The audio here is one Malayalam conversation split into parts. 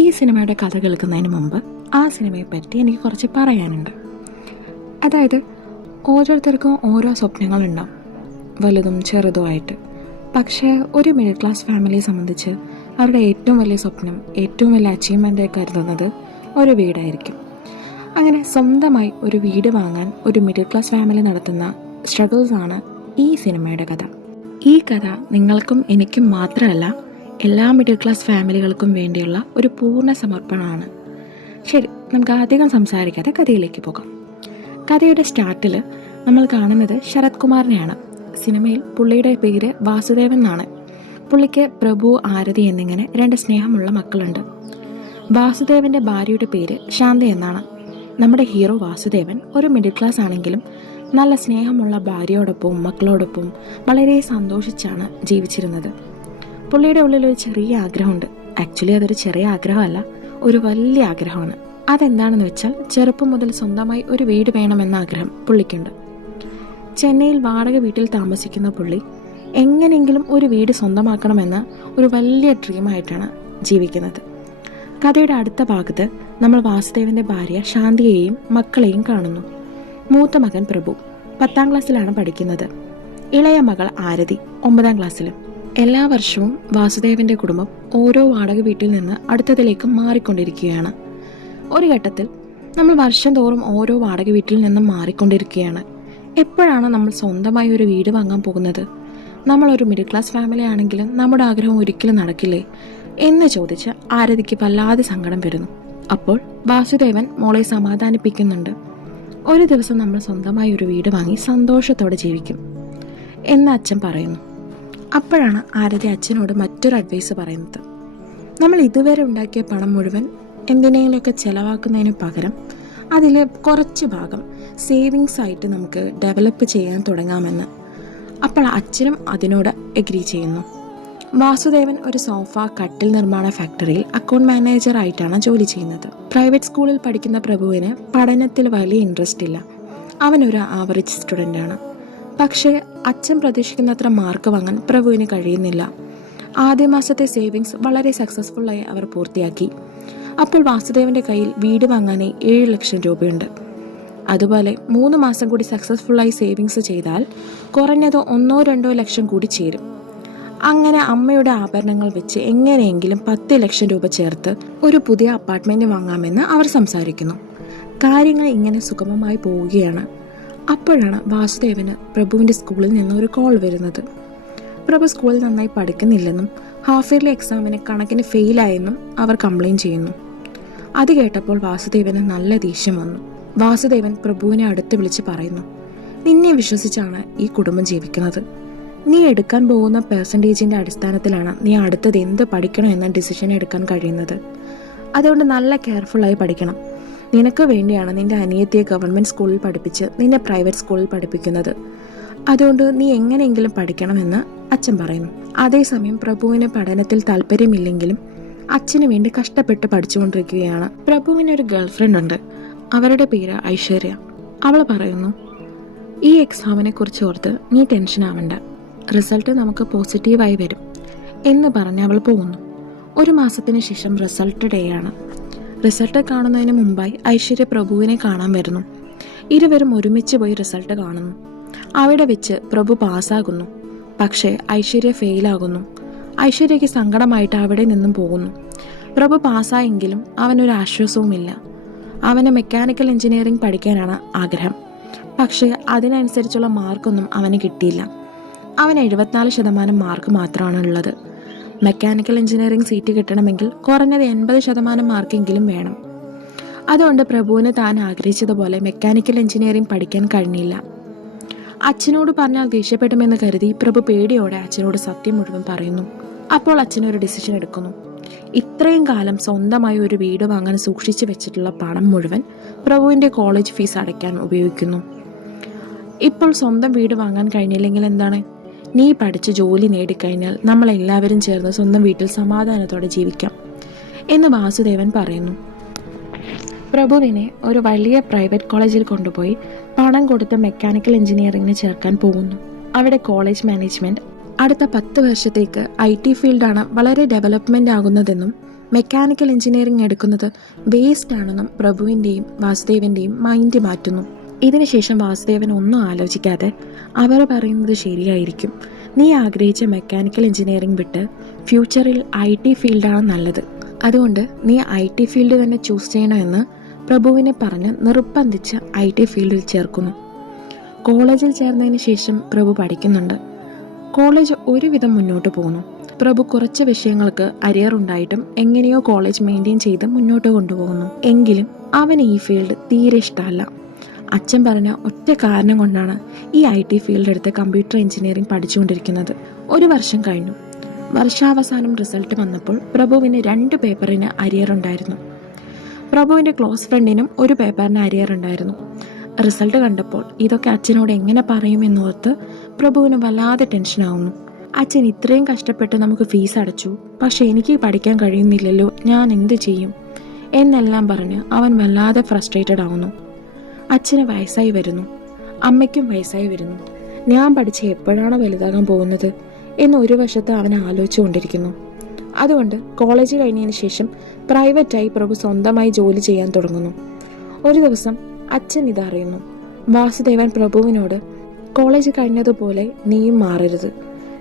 ഈ സിനിമയുടെ കഥ കേൾക്കുന്നതിന് മുമ്പ് ആ സിനിമയെപ്പറ്റി എനിക്ക് കുറച്ച് പറയാനുണ്ട്. അതായത് ഓരോരുത്തർക്കും ഓരോ സ്വപ്നങ്ങളുണ്ടാവും, വലുതും ചെറുതുമായിട്ട്. പക്ഷേ ഒരു മിഡിൽ ക്ലാസ് ഫാമിലിയെ സംബന്ധിച്ച് അവരുടെ ഏറ്റവും വലിയ സ്വപ്നം, ഏറ്റവും വലിയ അച്ചീവ്മെൻ്റ് കരുതുന്നത് ഒരു വീടായിരിക്കും. അങ്ങനെ സ്വന്തമായി ഒരു വീട് വാങ്ങാൻ ഒരു മിഡിൽ ക്ലാസ് ഫാമിലി നടത്തുന്ന സ്ട്രഗിൾസാണ് ഈ സിനിമയുടെ കഥ. ഈ കഥ നിങ്ങൾക്കും എനിക്കും മാത്രമല്ല, എല്ലാ മിഡിൽ ക്ലാസ് ഫാമിലികൾക്കും വേണ്ടിയുള്ള ഒരു പൂർണ്ണ സമർപ്പണമാണ്. ശരി, നമുക്ക് അധികം സംസാരിക്കാതെ കഥയിലേക്ക് പോകാം. കഥയുടെ സ്റ്റാർട്ടിൽ നമ്മൾ കാണുന്നത് ശരത് കുമാറിനെയാണ്. സിനിമയിൽ പുള്ളിയുടെ പേര് വാസുദേവൻ എന്നാണ്. പുള്ളിക്ക് പ്രഭു, ആരതി എന്നിങ്ങനെ 2 സ്നേഹമുള്ള മക്കളുണ്ട്. വാസുദേവൻ്റെ ഭാര്യയുടെ പേര് ശാന്തി എന്നാണ്. നമ്മുടെ ഹീറോ വാസുദേവൻ ഒരു മിഡിൽ ക്ലാസ് ആണെങ്കിലും നല്ല സ്നേഹമുള്ള ഭാര്യയോടൊപ്പവും മക്കളോടൊപ്പം വളരെ സന്തോഷിച്ചാണ് ജീവിച്ചിരുന്നത്. പുള്ളിയുടെ ഉള്ളിൽ ഒരു ചെറിയ ആഗ്രഹമുണ്ട്. ആക്ച്വലി അതൊരു ചെറിയ ആഗ്രഹമല്ല, ഒരു വലിയ ആഗ്രഹമാണ്. അതെന്താണെന്ന് വെച്ചാൽ ചെറുപ്പം മുതൽ സ്വന്തമായി ഒരു വീട് വേണമെന്ന ആഗ്രഹം പുള്ളിക്കുണ്ട്. ചെന്നൈയിൽ വാടക വീട്ടിൽ താമസിക്കുന്ന പുള്ളി എങ്ങനെയെങ്കിലും ഒരു വീട് സ്വന്തമാക്കണമെന്ന ഒരു വലിയ ഡ്രീമായിട്ടാണ് ജീവിക്കുന്നത്. കഥയുടെ അടുത്ത ഭാഗത്ത് നമ്മൾ വാസുദേവൻ്റെ ഭാര്യ ശാന്തിയെയും മക്കളെയും കാണുന്നു. മൂത്ത മകൻ പ്രഭു 10ാം ക്ലാസ്സിലാണ് പഠിക്കുന്നത്. ഇളയ മകൾ ആരതി 9ാം ക്ലാസ്സിലും. എല്ലാ വർഷവും വാസുദേവൻ്റെ കുടുംബം ഓരോ വാടക വീട്ടിൽ നിന്ന് അടുത്തതിലേക്ക് മാറിക്കൊണ്ടിരിക്കുകയാണ്. ഒരു ഘട്ടത്തിൽ നമ്മൾ വർഷം തോറും ഓരോ വാടക വീട്ടിൽ നിന്നും മാറിക്കൊണ്ടിരിക്കുകയാണ്. എപ്പോഴാണ് നമ്മൾ സ്വന്തമായി ഒരു വീട് വാങ്ങാൻ പോകുന്നത്? നമ്മളൊരു മിഡിൽ ക്ലാസ് ഫാമിലി ആണെങ്കിലും നമ്മുടെ ആഗ്രഹം ഒരിക്കലും നടക്കില്ലേ എന്ന് ചോദിച്ച് ആരതിക്ക് വല്ലാതെ സങ്കടം വരുന്നു. അപ്പോൾ വാസുദേവൻ മോളെ സമാധാനിപ്പിക്കുന്നുണ്ട്. ഒരു ദിവസം നമ്മൾ സ്വന്തമായി ഒരു വീട് വാങ്ങി സന്തോഷത്തോടെ ജീവിക്കും എന്ന് അച്ഛൻ പറയുന്നു. അപ്പോഴാണ് ആരതി അച്ഛനോട് മറ്റൊരു അഡ്വൈസ് പറയുന്നത്. നമ്മൾ ഇതുവരെ ഉണ്ടാക്കിയ പണം മുഴുവൻ എന്തിനെങ്കിലുമൊക്കെ ചിലവാക്കുന്നതിന് പകരം അതിൽ കുറച്ച് ഭാഗം സേവിങ്സ് ആയിട്ട് നമുക്ക് ഡെവലപ്പ് ചെയ്യാൻ തുടങ്ങാമെന്ന്. അപ്പോൾ അച്ഛനും അതിനോട് എഗ്രി ചെയ്യുന്നു. വാസുദേവൻ ഒരു സോഫ കട്ടിൽ നിർമ്മാണ ഫാക്ടറിയിൽ അക്കൗണ്ട് മാനേജറായിട്ടാണ് ജോലി ചെയ്യുന്നത്. പ്രൈവറ്റ് സ്കൂളിൽ പഠിക്കുന്ന പ്രഭുവിന് പഠനത്തിൽ വലിയ ഇൻട്രസ്റ്റ് ഇല്ല. അവനൊരു ആവറേജ് സ്റ്റുഡൻ്റാണ്. പക്ഷേ അച്ഛൻ പ്രതീക്ഷിക്കുന്നത്ര മാർക്ക് വാങ്ങാൻ പ്രഭുവിന് കഴിയുന്നില്ല. ആദ്യ മാസത്തെ സേവിങ്സ് വളരെ സക്സസ്ഫുള്ളായി അവർ പൂർത്തിയാക്കി. അപ്പോൾ വാസുദേവൻ്റെ കയ്യിൽ വീട് വാങ്ങാനായി 7 ലക്ഷം രൂപയുണ്ട്. അതുപോലെ 3 മാസം കൂടി സക്സസ്ഫുള്ളായി സേവിങ്സ് ചെയ്താൽ കുറഞ്ഞത് 1-2 ലക്ഷം കൂടി ചേരും. അങ്ങനെ അമ്മയുടെ ആഭരണങ്ങൾ വെച്ച് എങ്ങനെയെങ്കിലും 10 ലക്ഷം രൂപ ചേർത്ത് ഒരു പുതിയ അപ്പാർട്ട്മെൻറ്റ് വാങ്ങാമെന്ന് അവർ സംസാരിക്കുന്നു. കാര്യങ്ങൾ ഇങ്ങനെ സുഗമമായി പോവുകയാണ്. അപ്പോഴാണ് വാസുദേവന് പ്രഭുവിൻ്റെ സ്കൂളിൽ നിന്ന് ഒരു കോൾ വരുന്നത്. പ്രഭു സ്കൂളിൽ നന്നായി പഠിക്കുന്നില്ലെന്നും ഹാഫ് ഇയർലി എക്സാമിന് കണക്കിന് ഫെയിലായെന്നും അവർ കംപ്ലയിൻറ്റ് ചെയ്യുന്നു. അത് കേട്ടപ്പോൾ വാസുദേവന് നല്ല ദേഷ്യം വന്നു. വാസുദേവൻ പ്രഭുവിനെ അടുത്ത് വിളിച്ച് പറയുന്നു, നിന്നെ വിശ്വസിച്ചാണ് ഈ കുടുംബം ജീവിക്കുന്നത്. നീ എടുക്കാൻ പോകുന്ന പെർസെൻറ്റേജിൻ്റെ അടിസ്ഥാനത്തിലാണ് നീ അടുത്തത് എന്ത് പഠിക്കണം എന്ന ഡിസിഷൻ എടുക്കാൻ കഴിയുന്നത്. അതുകൊണ്ട് നല്ല കെയർഫുള്ളായി പഠിക്കണം. നിനക്ക് വേണ്ടിയാണ് നിന്റെ അനിയത്തിയെ ഗവൺമെൻറ് സ്കൂളിൽ പഠിപ്പിച്ച് നിന്നെ പ്രൈവറ്റ് സ്കൂളിൽ പഠിപ്പിക്കുന്നത്. അതുകൊണ്ട് നീ എങ്ങനെയെങ്കിലും പഠിക്കണമെന്ന് അച്ഛൻ പറയുന്നു. അതേസമയം പ്രഭുവിന് പഠനത്തിൽ താല്പര്യമില്ലെങ്കിലും അച്ഛന് വേണ്ടി കഷ്ടപ്പെട്ട് പഠിച്ചുകൊണ്ടിരിക്കുകയാണ്. പ്രഭുവിന് ഒരു ഗേൾ ഫ്രണ്ട് ഉണ്ട്. അവരുടെ പേര് ഐശ്വര്യ. അവൾ പറയുന്നു, ഈ എക്സാമിനെ കുറിച്ച് ഓർത്ത് നീ ടെൻഷൻ ആവണ്ട, റിസൾട്ട് നമുക്ക് പോസിറ്റീവായി വരും എന്ന് പറഞ്ഞ് അവൾ പോകുന്നു. 1 മാസത്തിന് ശേഷം റിസൾട്ട് ഡേ ആണ്. റിസൾട്ട് കാണുന്നതിന് മുമ്പായി ഐശ്വര്യ പ്രഭുവിനെ കാണാൻ വരുന്നു. ഇരുവരും ഒരുമിച്ച് പോയി റിസൾട്ട് കാണുന്നു. അവിടെ വെച്ച് പ്രഭു പാസ്സാകുന്നു. പക്ഷേ ഐശ്വര്യ ഫെയിലാകുന്നു. ഐശ്വര്യയ്ക്ക് സങ്കടമായിട്ട് അവിടെ നിന്നും പോകുന്നു. പ്രഭു പാസ്സായെങ്കിലും അവനൊരു ആശ്വാസവുമില്ല. അവന് മെക്കാനിക്കൽ എഞ്ചിനീയറിംഗ് പഠിക്കാനാണ് ആഗ്രഹം. പക്ഷേ അതിനനുസരിച്ചുള്ള മാർക്കൊന്നും അവന് കിട്ടിയില്ല. അവന് 74% മാർക്ക് മാത്രമാണ് ഉള്ളത്. മെക്കാനിക്കൽ എഞ്ചിനീയറിംഗ് സീറ്റ് കിട്ടണമെങ്കിൽ കുറഞ്ഞത് 80% മാർക്കെങ്കിലും വേണം. അതുകൊണ്ട് പ്രഭുവിന് താൻ ആഗ്രഹിച്ചതുപോലെ മെക്കാനിക്കൽ എഞ്ചിനീയറിംഗ് പഠിക്കാൻ കഴിഞ്ഞില്ല. അച്ഛനോട് പറഞ്ഞാൽ ദേഷ്യപ്പെടുമെന്ന് കരുതി പ്രഭു പേടിയോടെ അച്ഛനോട് സത്യം മുഴുവൻ പറയുന്നു. അപ്പോൾ അച്ഛനൊരു ഡിസിഷൻ എടുക്കുന്നു. ഇത്രയും കാലം സ്വന്തമായി ഒരു വീട് വാങ്ങാൻ സൂക്ഷിച്ചു വെച്ചിട്ടുള്ള പണം മുഴുവൻ പ്രഭുവിൻ്റെ കോളേജ് ഫീസ് അടയ്ക്കാൻ ഉപയോഗിക്കുന്നു. ഇപ്പോൾ സ്വന്തം വീട് വാങ്ങാൻ കഴിഞ്ഞില്ലെങ്കിൽ എന്താണ്? നീ പഠിച്ച് ജോലി നേടിക്കഴിഞ്ഞാൽ നമ്മളെല്ലാവരും ചേർന്ന് സ്വന്തം വീട്ടിൽ സമാധാനത്തോടെ ജീവിക്കാം എന്ന് വാസുദേവൻ പറയുന്നു. പ്രഭുവിനെ ഒരു വലിയ പ്രൈവറ്റ് കോളേജിൽ കൊണ്ടുപോയി പണം കൊടുത്ത് മെക്കാനിക്കൽ എഞ്ചിനീയറിംഗിന് ചേർക്കാൻ പോകുന്നു. അവിടെ കോളേജ് മാനേജ്മെൻറ്റ് അടുത്ത 10 വർഷത്തേക്ക് IT ഫീൽഡാണ് വളരെ ഡെവലപ്മെൻ്റ് ആകുന്നതെന്നും മെക്കാനിക്കൽ എഞ്ചിനീയറിംഗ് എടുക്കുന്നത് വേസ്റ്റ് ആണെന്നും പ്രഭുവിൻ്റെയും വാസുദേവൻ്റെയും മൈൻഡ് മാറ്റുന്നു. ഇതിനുശേഷം വാസുദേവൻ ഒന്നും ആലോചിക്കാതെ അവർ പറയുന്നത് ശരിയായിരിക്കും, നീ ആഗ്രഹിച്ച മെക്കാനിക്കൽ എഞ്ചിനീയറിംഗ് വിട്ട് ഫ്യൂച്ചറിൽ IT ഫീൽഡാണ് നല്ലത്, അതുകൊണ്ട് നീ IT ഫീൽഡ് തന്നെ ചൂസ് ചെയ്യണമെന്ന് പ്രഭുവിനെ പറഞ്ഞ് നിർബന്ധിച്ച് IT ഫീൽഡിൽ ചേർക്കുന്നു. കോളേജിൽ ചേർന്നതിന് ശേഷം പ്രഭു പഠിക്കുന്നുണ്ട്. കോളേജ് ഒരുവിധം മുന്നോട്ട് പോകുന്നു. പ്രഭു കുറച്ച് വിഷയങ്ങൾക്ക് അരിയർ ഉണ്ടായിട്ടും എങ്ങനെയോ കോളേജ് മെയിൻറ്റെയിൻ ചെയ്ത് മുന്നോട്ട് കൊണ്ടുപോകുന്നു. എങ്കിലും അവന് ഈ ഫീൽഡ് തീരെ ഇഷ്ടമല്ല. അച്ഛൻ പറഞ്ഞ ഒറ്റ കാരണം കൊണ്ടാണ് ഈ IT ഫീൽഡ് എടുത്ത് കമ്പ്യൂട്ടർ എഞ്ചിനീയറിംഗ് പഠിച്ചുകൊണ്ടിരിക്കുന്നത്. 1 വർഷം കഴിഞ്ഞു. വർഷാവസാനം റിസൾട്ട് വന്നപ്പോൾ പ്രഭുവിന് 2 പേപ്പറിന് അരിയർ ഉണ്ടായിരുന്നു. പ്രഭുവിൻ്റെ ക്ലോസ് ഫ്രണ്ടിനും 1 പേപ്പറിന് അരിയർ ഉണ്ടായിരുന്നു. റിസൾട്ട് കണ്ടപ്പോൾ ഇതൊക്കെ അച്ഛനോട് എങ്ങനെ പറയുമെന്നോർത്ത് പ്രഭുവിന് വല്ലാതെ ടെൻഷനാവുന്നു. അച്ഛൻ ഇത്രയും കഷ്ടപ്പെട്ട് നമുക്ക് ഫീസ് അടച്ചു, പക്ഷെ എനിക്ക് പഠിക്കാൻ കഴിയുന്നില്ലല്ലോ, ഞാൻ എന്ത് ചെയ്യും എന്നെല്ലാം പറഞ്ഞ് അവൻ വല്ലാതെ ഫ്രസ്ട്രേറ്റഡ് ആവുന്നു. അച്ഛന് വയസ്സായി വരുന്നു, അമ്മയ്ക്കും വയസ്സായി വരുന്നു. ഞാൻ പഠിച്ച് എപ്പോഴാണ് വലുതാകാൻ പോകുന്നത് എന്ന് ഒരു വശത്ത് അവൻ ആലോചിച്ചുകൊണ്ടിരിക്കുന്നു. അതുകൊണ്ട് കോളേജ് കഴിഞ്ഞതിന് ശേഷം പ്രൈവറ്റായി പ്രഭു സ്വന്തമായി ജോലി ചെയ്യാൻ തുടങ്ങുന്നു. ഒരു ദിവസം അച്ഛൻ ഇതറിയുന്നു. വാസുദേവൻ പ്രഭുവിനോട്, കോളേജ് കഴിഞ്ഞതുപോലെ നീയും മാറരുത്,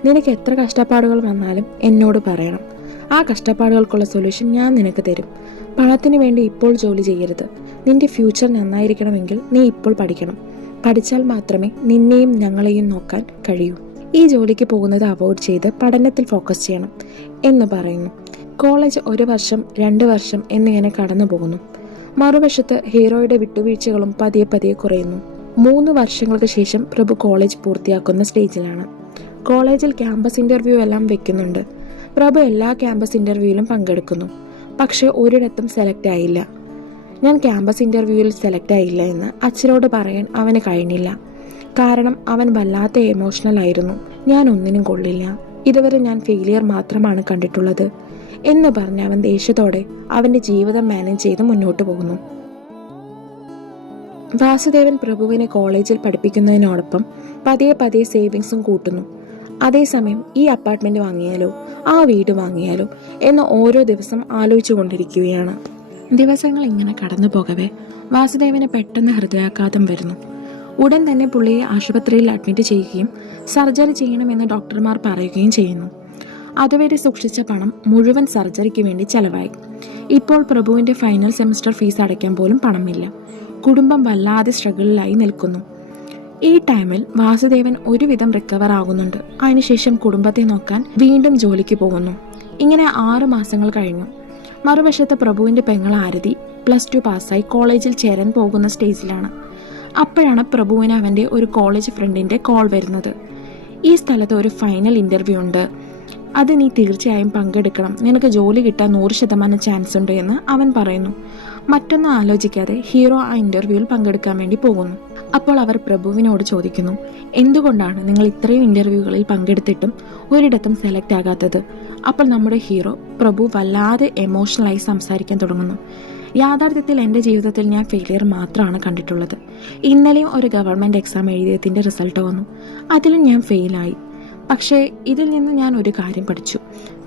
നിനക്ക് എത്ര കഷ്ടപ്പാടുകൾ വന്നാലും എന്നോട് പറയണം, ആ കഷ്ടപ്പാടുകൾക്കുള്ള സൊല്യൂഷൻ ഞാൻ നിനക്ക് തരും. പണത്തിന് വേണ്ടി ഇപ്പോൾ ജോലി ചെയ്യരുത്, നിന്റെ ഫ്യൂച്ചർ നന്നായിരിക്കണമെങ്കിൽ നീ ഇപ്പോൾ പഠിക്കണം, പഠിച്ചാൽ മാത്രമേ നിന്നെയും ഞങ്ങളെയും നോക്കാൻ കഴിയൂ. ഈ ജോലിക്ക് പോകുന്നത് അവോയ്ഡ് ചെയ്ത് പഠനത്തിൽ ഫോക്കസ് ചെയ്യണം എന്ന് പറയുന്നു. കോളേജ് 1 വർഷം 2 വർഷം എന്നിങ്ങനെ കടന്നു പോകുന്നു. മറുവശത്ത് ഹീറോയുടെ വിട്ടുവീഴ്ചകളും പതിയെ പതിയെ കുറയുന്നു. 3 വർഷങ്ങൾക്ക് ശേഷം പ്രഭു കോളേജ് പൂർത്തിയാക്കുന്ന സ്റ്റേജിലാണ്. കോളേജിൽ ക്യാമ്പസ് ഇൻ്റർവ്യൂ എല്ലാം വെക്കുന്നുണ്ട്. പ്രഭു എല്ലാ ക്യാമ്പസ് ഇൻ്റർവ്യൂവിലും പങ്കെടുക്കുന്നു. പക്ഷേ ഒരിടത്തും സെലക്ട് ആയില്ല. ഞാൻ ക്യാമ്പസ് ഇൻ്റർവ്യൂവിൽ സെലക്ട് ആയില്ല എന്ന് അച്ഛനോട് പറയാൻ അവന് കഴിഞ്ഞില്ല. കാരണം അവൻ വല്ലാത്ത എമോഷണൽ ആയിരുന്നു. ഞാൻ ഒന്നിനും കൊള്ളില്ല, ഇതുവരെ ഞാൻ ഫെയിലിയർ മാത്രമാണ് കണ്ടിട്ടുള്ളത് എന്ന് പറഞ്ഞ് അവൻ ദേഷ്യത്തോടെ അവൻ്റെ ജീവിതം മാനേജ് ചെയ്ത് മുന്നോട്ട് പോകുന്നു. വാസുദേവൻ പ്രഭുവിനെ കോളേജിൽ പഠിപ്പിക്കുന്നതിനോടൊപ്പം പതിയെ പതിയെ സേവിങ്സും കൂട്ടുന്നു. അതേസമയം ഈ അപ്പാർട്ട്മെൻറ്റ് വാങ്ങിയാലോ ആ വീട് വാങ്ങിയാലോ എന്ന് ഓരോ ദിവസം ആലോചിച്ചു കൊണ്ടിരിക്കുകയാണ്. ദിവസങ്ങൾ ഇങ്ങനെ കടന്നു പോകവേ വാസുദേവന് പെട്ടെന്ന് ഹൃദയാഘാതം വരുന്നു. ഉടൻ തന്നെ പുള്ളിയെ ആശുപത്രിയിൽ അഡ്മിറ്റ് ചെയ്യുകയും സർജറി ചെയ്യണമെന്ന് ഡോക്ടർമാർ പറയുകയും ചെയ്യുന്നു. അതുവരെ സൂക്ഷിച്ച പണം മുഴുവൻ സർജറിക്ക് വേണ്ടി ചെലവായി. ഇപ്പോൾ പ്രഭുവിൻ്റെ ഫൈനൽ സെമസ്റ്റർ ഫീസ് അടയ്ക്കാൻ പോലും പണമില്ല. കുടുംബം വല്ലാതെ സ്ട്രഗിളിലായി നിൽക്കുന്നു. ഈ ടൈമിൽ വാസുദേവൻ ഒരുവിധം റിക്കവർ ആകുന്നുണ്ട്. അതിനുശേഷം കുടുംബത്തെ നോക്കാൻ വീണ്ടും ജോലിക്ക് പോകുന്നു. ഇങ്ങനെ 6 മാസങ്ങൾ കഴിഞ്ഞു. മറുവശത്ത് പ്രഭുവിൻ്റെ പെങ്ങൾ ആരതി +2 പാസ്സായി കോളേജിൽ ചേരാൻ പോകുന്ന സ്റ്റേജിലാണ്. അപ്പോഴാണ് പ്രഭുവിന് അവൻ്റെ ഒരു കോളേജ് ഫ്രണ്ടിൻ്റെ കോൾ വരുന്നത്. ഈ സ്ഥലത്ത് ഒരു ഫൈനൽ ഇൻ്റർവ്യൂ ഉണ്ട്, അത് നീ തീർച്ചയായും പങ്കെടുക്കണം, നിനക്ക് ജോലി കിട്ടാൻ 100% ചാൻസ് ഉണ്ട് എന്ന് അവൻ പറയുന്നു. മറ്റൊന്നും ആലോചിക്കാതെ ഹീറോ ആ ഇൻ്റർവ്യൂവിൽ പങ്കെടുക്കാൻ വേണ്ടി പോകുന്നു. അപ്പോൾ അവർ പ്രഭുവിനോട് ചോദിക്കുന്നു, എന്തുകൊണ്ടാണ് നിങ്ങൾ ഇത്രയും ഇൻ്റർവ്യൂകളിൽ പങ്കെടുത്തിട്ടും ഒരിടത്തും സെലക്ട് ആകാത്തത്? അപ്പോൾ നമ്മുടെ ഹീറോ പ്രഭു വല്ലാതെ എമോഷണലായി സംസാരിക്കാൻ തുടങ്ങുന്നു. യാഥാർത്ഥ്യത്തിൽ എൻ്റെ ജീവിതത്തിൽ ഞാൻ ഫെയിലിയർ മാത്രമാണ് കണ്ടിട്ടുള്ളത്. ഇന്നലെയും ഒരു ഗവൺമെൻറ് എക്സാം എഴുതിയതിൻ്റെ റിസൾട്ട് വന്നു, അതിലും ഞാൻ ഫെയിലായി. പക്ഷേ ഇതിൽ നിന്ന് ഞാൻ ഒരു കാര്യം പഠിച്ചു.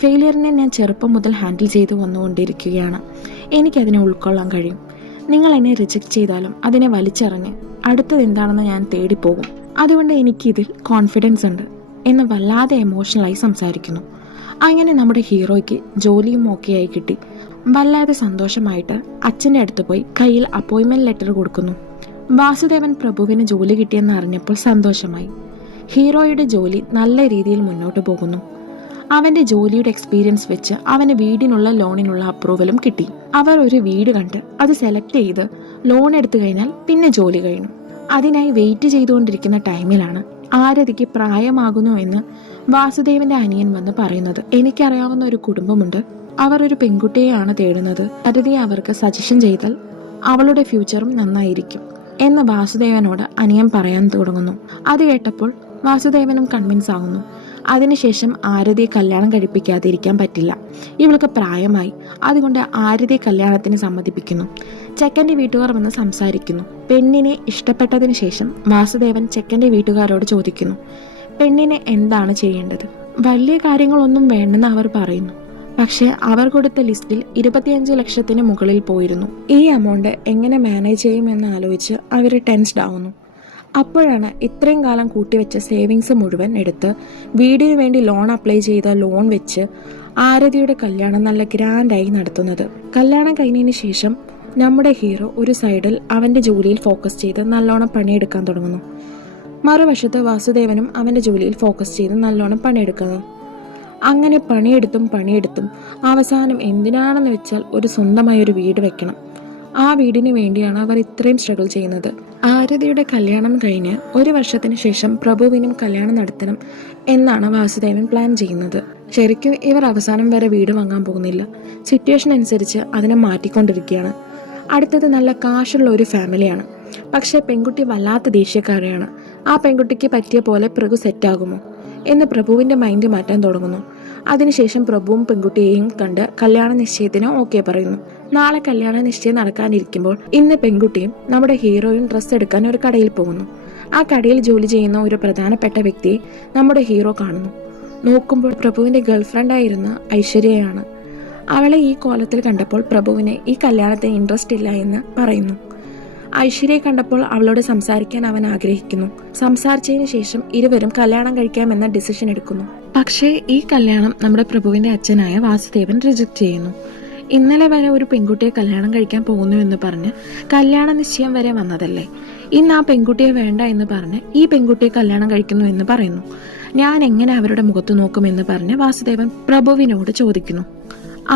ഫെയിലിയറിനെ ഞാൻ ചെറുപ്പം മുതൽ ഹാൻഡിൽ ചെയ്ത് വന്നുകൊണ്ടിരിക്കുകയാണ്. എനിക്കതിനെ ഉൾക്കൊള്ളാൻ കഴിയും. നിങ്ങൾ എന്നെ റിജക്റ്റ് ചെയ്താലും അതിനെ വലിച്ചെറിഞ്ഞ് അടുത്തത് എന്താണെന്ന് ഞാൻ തേടിപ്പോകും. അതുകൊണ്ട് എനിക്കിതിൽ കോൺഫിഡൻസ് ഉണ്ട് എന്ന് വല്ലാതെ എമോഷണലായി സംസാരിക്കുന്നു. അങ്ങനെ നമ്മുടെ ഹീറോയ്ക്ക് ജോലിയും ഓക്കെയായി കിട്ടി. വല്ലാതെ സന്തോഷമായിട്ട് അച്ഛൻ്റെ അടുത്ത് പോയി കയ്യിൽ അപ്പോയിൻമെൻറ്റ് ലെറ്റർ കൊടുക്കുന്നു. വാസുദേവൻ പ്രഭുവിന് ജോലി കിട്ടിയെന്ന് അറിഞ്ഞപ്പോൾ സന്തോഷമായി. ഹീറോയുടെ ജോലി നല്ല രീതിയിൽ മുന്നോട്ട് പോകുന്നു. അവൻ്റെ ജോലിയുടെ എക്സ്പീരിയൻസ് വെച്ച് അവന് വീടിനുള്ള ലോണിനുള്ള അപ്രൂവലും കിട്ടി. അവർ ഒരു വീട് കണ്ട് അത് സെലക്ട് ചെയ്ത് ലോൺ എടുത്തു കഴിഞ്ഞാൽ പിന്നെ ജോലി കഴിഞ്ഞു. അതിനായി വെയിറ്റ് ചെയ്തുകൊണ്ടിരിക്കുന്ന ടൈമിലാണ് ആരതിക്ക് പ്രായമാകുന്നു എന്ന് വാസുദേവന്റെ അനിയൻ വന്ന് പറയുന്നത്. എനിക്കറിയാവുന്ന ഒരു കുടുംബമുണ്ട്, അവർ ഒരു പെൺകുട്ടിയെയാണ് തേടുന്നത്, ആരതിയെ അവർക്ക് സജഷൻ ചെയ്താൽ അവളുടെ ഫ്യൂച്ചറും നന്നായിരിക്കും എന്ന് വാസുദേവനോട് അനിയൻ പറയാൻ തുടങ്ങുന്നു. അത് കേട്ടപ്പോൾ വാസുദേവനും കൺവിൻസ് ആകുന്നു. അതിനുശേഷം ആരതിയെ കല്യാണം കഴിപ്പിക്കാതിരിക്കാൻ പറ്റില്ല, ഇവൾക്ക് പ്രായമായി, അതുകൊണ്ട് ആരതിയെ കല്യാണത്തിന് സമ്മതിപ്പിക്കുന്നു. ചെക്കൻ്റെ വീട്ടുകാർ വന്ന് സംസാരിക്കുന്നു. പെണ്ണിനെ ഇഷ്ടപ്പെട്ടതിന് ശേഷം വാസുദേവൻ ചെക്കൻ്റെ വീട്ടുകാരോട് ചോദിക്കുന്നു, പെണ്ണിനെ എന്താണ് ചെയ്യേണ്ടത്? വലിയ കാര്യങ്ങളൊന്നും വേണ്ടെന്ന് അവർ പറയുന്നു. പക്ഷേ അവർ കൊടുത്ത ലിസ്റ്റിൽ 25 ലക്ഷത്തിന് മുകളിൽ പോയിരുന്നു. ഈ എമൗണ്ട് എങ്ങനെ മാനേജ് ചെയ്യുമെന്ന് ആലോചിച്ച് അവർ ടെൻസ്ഡ് ആവുന്നു. അപ്പോഴാണ് ഇത്രയും കാലം കൂട്ടിവെച്ച സേവിങ്സ് മുഴുവൻ എടുത്ത് വീടിന് വേണ്ടി ലോൺ അപ്ലൈ ചെയ്ത ലോൺ വെച്ച് ആരതിയുടെ കല്യാണം നല്ല ഗ്രാൻഡായി നടത്തുന്നത്. കല്യാണം കഴിഞ്ഞതിന് ശേഷം നമ്മുടെ ഹീറോ ഒരു സൈഡിൽ അവൻ്റെ ജോലിയിൽ ഫോക്കസ് ചെയ്ത് നല്ലോണം പണിയെടുക്കാൻ തുടങ്ങുന്നു. മറുവശത്ത് വാസുദേവനും അവൻ്റെ ജോലിയിൽ ഫോക്കസ് ചെയ്ത് നല്ലോണം പണിയെടുക്കുന്നു. അങ്ങനെ പണിയെടുത്തും അവസാനം എന്തിനാണെന്ന് വെച്ചാൽ ഒരു സ്വന്തമായൊരു വീട് വെക്കണം. ആ വീടിന് വേണ്ടിയാണ് അവർ ഇത്രയും സ്ട്രഗിൾ ചെയ്യുന്നത്. ആരതിയുടെ കല്യാണം കഴിഞ്ഞ് 1 വർഷത്തിന് ശേഷം പ്രഭുവിനും കല്യാണം നടത്തണം എന്നാണ് വാസുദേവൻ പ്ലാൻ ചെയ്യുന്നത്. ശരിക്കും ഇവർ അവസാനം വരെ വീട് വാങ്ങാൻ പോകുന്നില്ല. സിറ്റുവേഷൻ അനുസരിച്ച് അതിനെ മാറ്റിക്കൊണ്ടിരിക്കുകയാണ്. അടുത്തത് നല്ല കാശുള്ള ഒരു ഫാമിലിയാണ്. പക്ഷേ പെൺകുട്ടി വല്ലാത്ത ദേഷ്യക്കാരെയാണ്. ആ പെൺകുട്ടിക്ക് പറ്റിയ പോലെ പ്രഭു സെറ്റാകുമോ എന്ന് പ്രഭുവിൻ്റെ മൈൻഡ് മാറ്റാൻ തുടങ്ങുന്നു. അതിനുശേഷം പ്രഭുവും പെൺകുട്ടിയെയും കണ്ട് കല്യാണ നിശ്ചയത്തിന് ഓക്കെ പറയുന്നു. നാളെ കല്യാണ നിശ്ചയം നടക്കാനിരിക്കുമ്പോൾ ഇന്ന് പെൺകുട്ടിയും നമ്മുടെ ഹീറോയും ഡ്രസ്സ് എടുക്കാൻ ഒരു കടയിൽ പോകുന്നു. ആ കടയിൽ ജോലി ചെയ്യുന്ന ഒരു പ്രധാനപ്പെട്ട വ്യക്തിയെ നമ്മുടെ ഹീറോ കാണുന്നു. നോക്കുമ്പോൾ പ്രഭുവിൻ്റെ ഗേൾഫ്രണ്ടായിരുന്ന ഐശ്വര്യയാണ്. അവളെ ഈ കോലത്തിൽ കണ്ടപ്പോൾ പ്രഭുവിന് ഈ കല്യാണത്തിന് ഇൻട്രസ്റ്റ് ഇല്ല എന്ന് പറയുന്നു. ഐശ്വര്യയെ കണ്ടപ്പോൾ അവളോട് സംസാരിക്കാൻ അവൻ ആഗ്രഹിക്കുന്നു. സംസാരിച്ചതിന് ശേഷം ഇരുവരും കല്യാണം കഴിക്കാമെന്ന ഡിസിഷൻ എടുക്കുന്നു. പക്ഷേ ഈ കല്യാണം നമ്മുടെ പ്രഭുവിന്റെ അച്ഛനായ വാസുദേവൻ റിജക്റ്റ് ചെയ്യുന്നു. ഇന്നലെ വരെ ഒരു പെൺകുട്ടിയെ കല്യാണം കഴിക്കാൻ പോകുന്നു എന്ന് പറഞ്ഞ് കല്യാണ നിശ്ചയം വരെ വന്നതല്ലേ, ഇന്ന് ആ പെൺകുട്ടിയെ വേണ്ട എന്ന് പറഞ്ഞ് ഈ പെൺകുട്ടിയെ കല്യാണം കഴിക്കുന്നു എന്ന് പറയുന്നു. ഞാൻ എങ്ങനെ അവരുടെ മുഖത്ത് നോക്കുമെന്ന് പറഞ്ഞ് വാസുദേവൻ പ്രഭുവിനോട് ചോദിക്കുന്നു.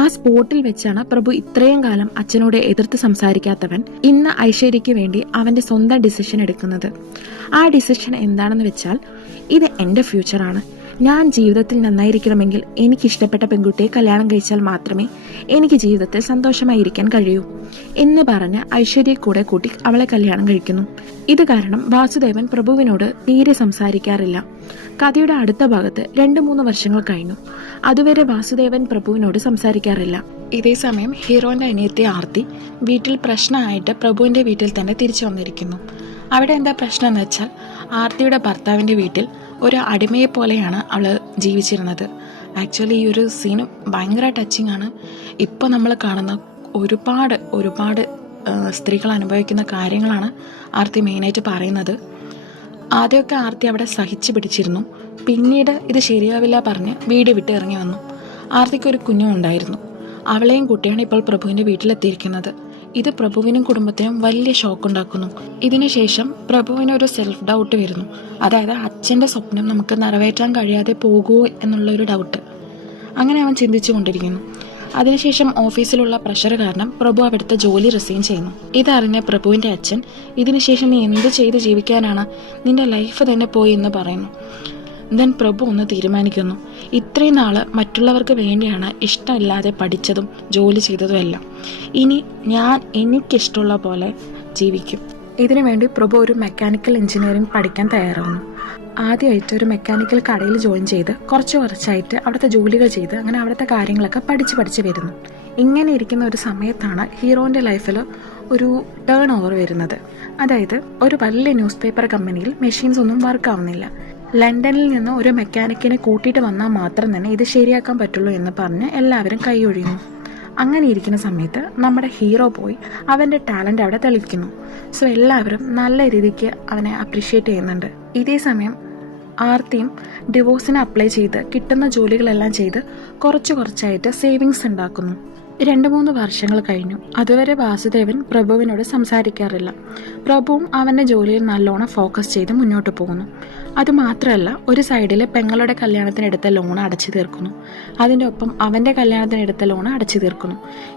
ആ സ്പോട്ടിൽ വെച്ചാണ് പ്രഭു ഇത്രയും കാലം അച്ഛനോട് എതിർത്ത് സംസാരിക്കാത്തവൻ ഇന്ന് ഐശ്വര്യയ്ക്ക് വേണ്ടി അവൻ്റെ സ്വന്തം ഡിസിഷൻ എടുക്കുന്നത്. ആ ഡിസിഷൻ എന്താണെന്ന് വെച്ചാൽ, ഇത് എൻ്റെ ഫ്യൂച്ചറാണ്. ഞാൻ ജീവിതത്തിൽ നന്നായിരിക്കണമെങ്കിൽ എനിക്കിഷ്ടപ്പെട്ട പെൺകുട്ടിയെ കല്യാണം കഴിച്ചാൽ മാത്രമേ എനിക്ക് ജീവിതത്തിൽ സന്തോഷമായിരിക്കാൻ കഴിയൂ എന്ന് പറഞ്ഞ് ഐശ്വര്യയെ കൂടെ കൂട്ടി അവളെ കല്യാണം കഴിക്കുന്നു. ഇത് കാരണം വാസുദേവൻ പ്രഭുവിനോട് തീരെ സംസാരിക്കാറില്ല. കഥയുടെ അടുത്ത ഭാഗത്ത് 2-3 വർഷങ്ങൾ കഴിഞ്ഞു. അതുവരെ വാസുദേവൻ പ്രഭുവിനോട് സംസാരിക്കാറില്ല. ഇതേ സമയം ഹീറോന്റെ അനിയത്തി ആർത്തി വീട്ടിൽ പ്രശ്നമായിട്ട് പ്രഭുവിന്റെ വീട്ടിൽ തന്നെ തിരിച്ചു വന്നിരിക്കുന്നു. അവിടെ എന്താ പ്രശ്നം എന്ന് വെച്ചാൽ, ആർത്തിയുടെ ഭർത്താവിൻ്റെ വീട്ടിൽ ഒരു അടിമയെ പോലെയാണ് അവൾ ജീവിച്ചിരുന്നത്. ആക്ച്വലി ഈ ഒരു സീന് ഭയങ്കര ടച്ചിങ് ആണ്. ഇപ്പോൾ നമ്മൾ കാണുന്ന ഒരുപാട് സ്ത്രീകൾ അനുഭവിക്കുന്ന കാര്യങ്ങളാണ് ആർത്തി മെയിനായിട്ട് പറയുന്നത്. ആദ്യമൊക്കെ ആർത്തി അവിടെ സഹിച്ചു പിടിച്ചിരുന്നു. പിന്നീട് ഇത് ശരിയാവില്ല പറഞ്ഞ് വീട് വിട്ട് ഇറങ്ങി വന്നു. ആർത്തിക്കൊരു കുഞ്ഞും ഉണ്ടായിരുന്നു. അവളെയും കുട്ടിയാണ് ഇപ്പോൾ പ്രഭുവിൻ്റെ വീട്ടിലെത്തിയിരിക്കുന്നത്. ഇത് പ്രഭുവിനും കുടുംബത്തിനും വലിയ ഷോക്ക് ഉണ്ടാക്കുന്നു. ഇതിനുശേഷം പ്രഭുവിനൊരു സെൽഫ് ഡൗട്ട് വരുന്നു. അതായത് അച്ഛൻ്റെ സ്വപ്നം നമുക്ക് നിറവേറ്റാൻ കഴിയാതെ പോകുമോ എന്നുള്ളൊരു ഡൗട്ട്. അങ്ങനെ അവൻ ചിന്തിച്ചു കൊണ്ടിരിക്കുന്നു. അതിനുശേഷം ഓഫീസിലുള്ള പ്രഷർ കാരണം പ്രഭു അവിടുത്തെ ജോലി റിസൈൻ ചെയ്യുന്നു. ഇതറിഞ്ഞ പ്രഭുവിൻ്റെ അച്ഛൻ, ഇതിനുശേഷം നീ എന്ത് ചെയ്ത് ജീവിക്കാനാണ്, നിന്റെ ലൈഫ് തന്നെ പോയി എന്ന് പറയുന്നു. ദെൻ പ്രഭു ഒന്ന് തീരുമാനിക്കുന്നു, ഇത്രയും നാൾ മറ്റുള്ളവർക്ക് വേണ്ടിയാണ് ഇഷ്ടമില്ലാതെ പഠിച്ചതും ജോലി ചെയ്തതും എല്ലാം. ഇനി ഞാൻ എനിക്കിഷ്ടമുള്ള പോലെ ജീവിക്കും. ഇതിനുവേണ്ടി പ്രഭു ഒരു മെക്കാനിക്കൽ എഞ്ചിനീയറിംഗ് പഠിക്കാൻ തയ്യാറാവുന്നു. ആദ്യമായിട്ട് ഒരു മെക്കാനിക്കൽ കടയിൽ ജോയിൻ ചെയ്ത് കുറച്ചായിട്ട് അവിടുത്തെ ജോലികൾ ചെയ്ത് അങ്ങനെ അവിടുത്തെ കാര്യങ്ങളൊക്കെ പഠിച്ച് വരുന്നു. ഇങ്ങനെ ഇരിക്കുന്ന ഒരു സമയത്താണ് ഹീറോൻ്റെ ലൈഫിൽ ഒരു ടേൺ ഓവർ വരുന്നത്. അതായത് ഒരു വലിയ ന്യൂസ് പേപ്പർ കമ്പനിയിൽ മെഷീൻസ് ഒന്നും വർക്ക് ആവുന്നില്ല. ലണ്ടനിൽ നിന്ന് ഒരു മെക്കാനിക്കിനെ കൂട്ടിയിട്ട് വന്നാൽ മാത്രം തന്നെ ഇത് ശരിയാക്കാൻ പറ്റുള്ളൂ എന്ന് പറഞ്ഞ് എല്ലാവരും കൈയൊഴിയുന്നു. അങ്ങനെ ഇരിക്കുന്ന സമയത്ത് നമ്മുടെ ഹീറോ പോയി അവൻ്റെ ടാലൻ്റ് അവിടെ തെളിയിക്കുന്നു. സോ എല്ലാവരും നല്ല രീതിക്ക് അവനെ അപ്രീഷിയേറ്റ് ചെയ്യുന്നുണ്ട്. ഇതേ സമയം ആർത്തിയും ഡിവോഴ്സിന് അപ്ലൈ ചെയ്ത് കിട്ടുന്ന ജോലികളെല്ലാം ചെയ്ത് കുറച്ചായിട്ട് സേവിങ്സ് ഉണ്ടാക്കുന്നു. 2-3 വർഷങ്ങൾ കഴിഞ്ഞു. അതുവരെ വാസുദേവൻ പ്രഭുവിനോട് സംസാരിക്കാറില്ല. പ്രഭുവും അവൻ്റെ ജോലിയിൽ നല്ലോണം ഫോക്കസ് ചെയ്ത് മുന്നോട്ട് പോകുന്നു. അതുമാത്രമല്ല, ഒരു സൈഡിൽ പെങ്ങളുടെ കല്യാണത്തിനെടുത്ത ലോൺ അടച്ചു തീർക്കുന്നു. അതിൻ്റെ ഒപ്പം അവൻ്റെ കല്യാണത്തിനെടുത്ത ലോൺ അടച്ചു തീർക്കുന്നു.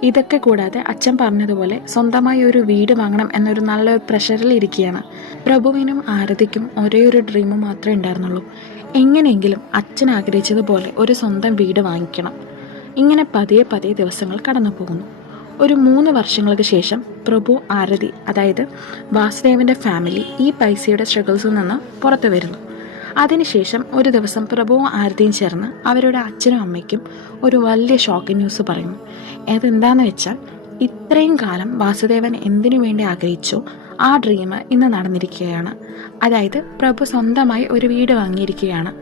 ഇതൊക്കെ കൂടാതെ അച്ഛൻ പറഞ്ഞതുപോലെ സ്വന്തമായി ഒരു വീട് വാങ്ങണം എന്നൊരു നല്ല പ്രഷറിൽ ഇരിക്കുകയാണ്. പ്രഭുവിനും ആരതിക്കും ഒരേ ഒരു ഡ്രീം മാത്രമേ ഉണ്ടായിരുന്നുള്ളൂ. എങ്ങനെയെങ്കിലും അച്ഛൻ ആഗ്രഹിച്ചതുപോലെ ഒരു സ്വന്തം വീട് വാങ്ങിക്കണം. ഇങ്ങനെ പതിയെ ദിവസങ്ങൾ കടന്നു പോകുന്നു. ഒരു 3 വർഷങ്ങൾക്ക് ശേഷം പ്രഭു, ആരതി, അതായത് വാസുദേവൻ്റെ ഫാമിലി ഈ പൈസയുടെ സ്ട്രഗിൾസിൽ നിന്ന് പുറത്തു വരുന്നു. അതിനുശേഷം ഒരു ദിവസം പ്രഭുവും ആരതിയും ചേർന്ന് അവരുടെ അച്ഛനും അമ്മയ്ക്കും ഒരു വലിയ ഷോക്കിംഗ് ന്യൂസ് പറയുന്നു. അതെന്താണെന്ന് വെച്ചാൽ, ഇത്രയും കാലം വാസുദേവൻ എന്തിനു വേണ്ടി ആഗ്രഹിച്ചോ ആ ഡ്രീം ഇന്ന് നടന്നിരിക്കുകയാണ്. അതായത് പ്രഭു സ്വന്തമായി ഒരു വീട് വാങ്ങിയിരിക്കുകയാണ്.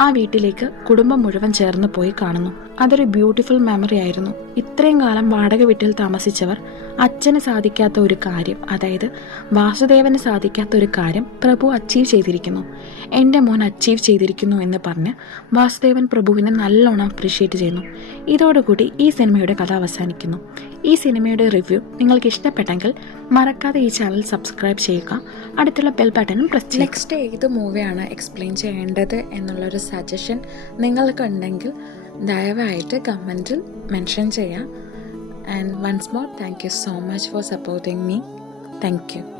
ആ വീട്ടിലേക്ക് കുടുംബം മുഴുവൻ ചേർന്ന് പോയി കാണുന്നു. അതൊരു ബ്യൂട്ടിഫുൾ മെമ്മറി ആയിരുന്നു. ഇത്രയും കാലം വാടക വീട്ടിൽ താമസിച്ചവർ അച്ഛന് സാധിക്കാത്ത ഒരു കാര്യം, അതായത് വാസുദേവന് സാധിക്കാത്ത ഒരു കാര്യം പ്രഭു അച്ചീവ് ചെയ്തിരിക്കുന്നു. എൻ്റെ മോൻ അച്ചീവ് ചെയ്തിരിക്കുന്നു എന്ന് പറഞ്ഞ് വാസുദേവൻ പ്രഭുവിനെ നല്ലോണം അപ്രീഷിയേറ്റ് ചെയ്യുന്നു. ഇതോടുകൂടി ഈ സിനിമയുടെ കഥ അവസാനിക്കുന്നു. ഈ സിനിമയുടെ റിവ്യൂ നിങ്ങൾക്ക് ഇഷ്ടപ്പെട്ടെങ്കിൽ മറക്കാതെ ഈ ചാനൽ സബ്സ്ക്രൈബ് ചെയ്യുക. അടുത്തുള്ള ബെൽ ബട്ടണും പ്രസ് ചെയ്യുക. നെക്സ്റ്റ് ഏത് മൂവിയാണ് എക്സ്പ്ലെയിൻ ചെയ്യേണ്ടത് എന്നുള്ളൊരു സജഷൻ നിങ്ങൾക്കുണ്ടെങ്കിൽ ദയവായിട്ട് കമൻറ്റിൽ മെൻഷൻ ചെയ്യാം. And once more thank you so much for supporting me. Thank U.